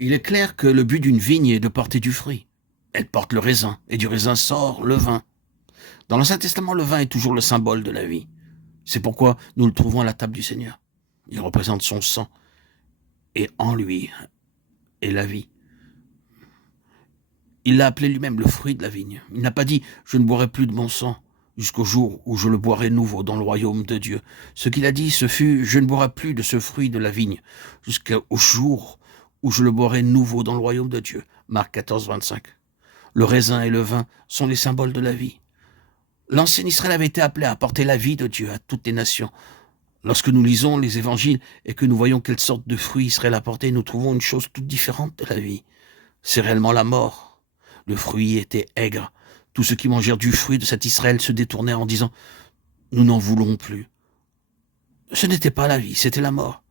Il est clair que le but d'une vigne est de porter du fruit. Elle porte le raisin, et du raisin sort le vin. Dans l'Ancien Testament, le vin est toujours le symbole de la vie. C'est pourquoi nous le trouvons à la table du Seigneur. Il représente son sang, et en lui est la vie. Il l'a appelé lui-même le fruit de la vigne. Il n'a pas dit « je ne boirai plus de mon sang » jusqu'au jour où je le boirai nouveau dans le royaume de Dieu. Ce qu'il a dit, ce fut « je ne boirai plus de ce fruit de la vigne jusqu'au jour où je le boirai nouveau dans le royaume de Dieu. » Marc 14, 25. Le raisin et le vin sont les symboles de la vie. L'ancien Israël avait été appelé à apporter la vie de Dieu à toutes les nations. Lorsque nous lisons les évangiles et que nous voyons quelle sorte de fruits Israël apportait, nous trouvons une chose toute différente de la vie. C'est réellement la mort. Le fruit était aigre. Tous ceux qui mangèrent du fruit de cet Israël se détournaient en disant « Nous n'en voulons plus ». Ce n'était pas la vie, c'était la mort.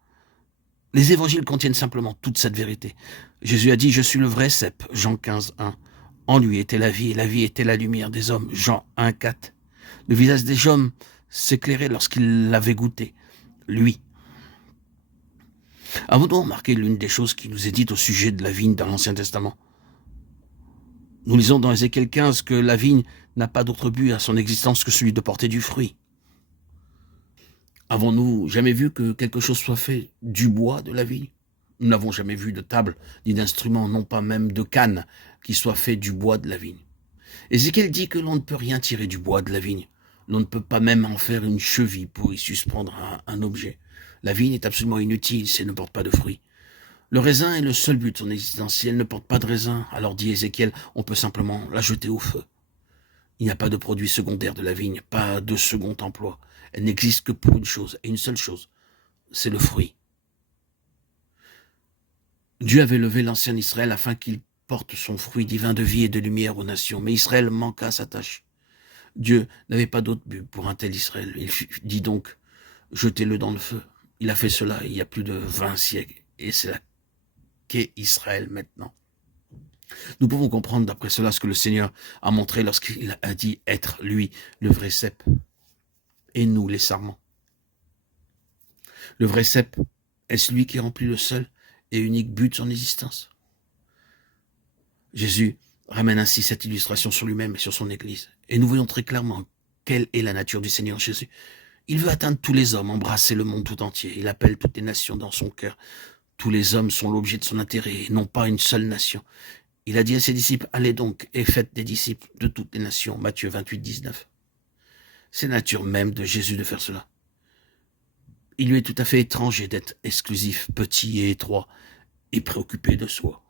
Les évangiles contiennent simplement toute cette vérité. Jésus a dit « Je suis le vrai cep » Jean 15, 1. En lui était la vie, et la vie était la lumière des hommes. Jean 1, 4. Le visage des hommes s'éclairait lorsqu'il l'avait goûté. Lui. Avons-nous remarqué l'une des choses qui nous est dite au sujet de la vigne dans l'Ancien Testament? Nous lisons dans Ézéchiel 15 que la vigne n'a pas d'autre but à son existence que celui de porter du fruit. Avons-nous jamais vu que quelque chose soit fait du bois de la vigne? Nous n'avons jamais vu de table ni d'instrument, non pas même de canne, qui soit fait du bois de la vigne. Ézéchiel dit que l'on ne peut rien tirer du bois de la vigne. L'on ne peut pas même en faire une cheville pour y suspendre un objet. La vigne est absolument inutile si elle ne porte pas de fruits. Le raisin est le seul but de son existence. Si elle ne porte pas de raisin, alors dit Ézéchiel, on peut simplement la jeter au feu. Il n'y a pas de produit secondaire de la vigne, pas de second emploi. Elle n'existe que pour une chose, et une seule chose, c'est le fruit. Dieu avait levé l'ancien Israël afin qu'il porte son fruit divin de vie et de lumière aux nations, mais Israël manqua à sa tâche. Dieu n'avait pas d'autre but pour un tel Israël. Il dit donc, jetez-le dans le feu. Il a fait cela il y a plus de 20 siècles, et c'est là qu'est Israël maintenant. Nous pouvons comprendre d'après cela ce que le Seigneur a montré lorsqu'il a dit être lui le vrai cep et nous les sarments. Le vrai cep est celui qui remplit le seul et unique but de son existence. Jésus ramène ainsi cette illustration sur lui-même et sur son Église. Et nous voyons très clairement quelle est la nature du Seigneur Jésus. Il veut atteindre tous les hommes, embrasser le monde tout entier. Il appelle toutes les nations dans son cœur. Tous les hommes sont l'objet de son intérêt, et non pas une seule nation. Il a dit à ses disciples, allez donc et faites des disciples de toutes les nations. Matthieu 28, 19. C'est la nature même de Jésus de faire cela. Il lui est tout à fait étranger d'être exclusif, petit et étroit, et préoccupé de soi.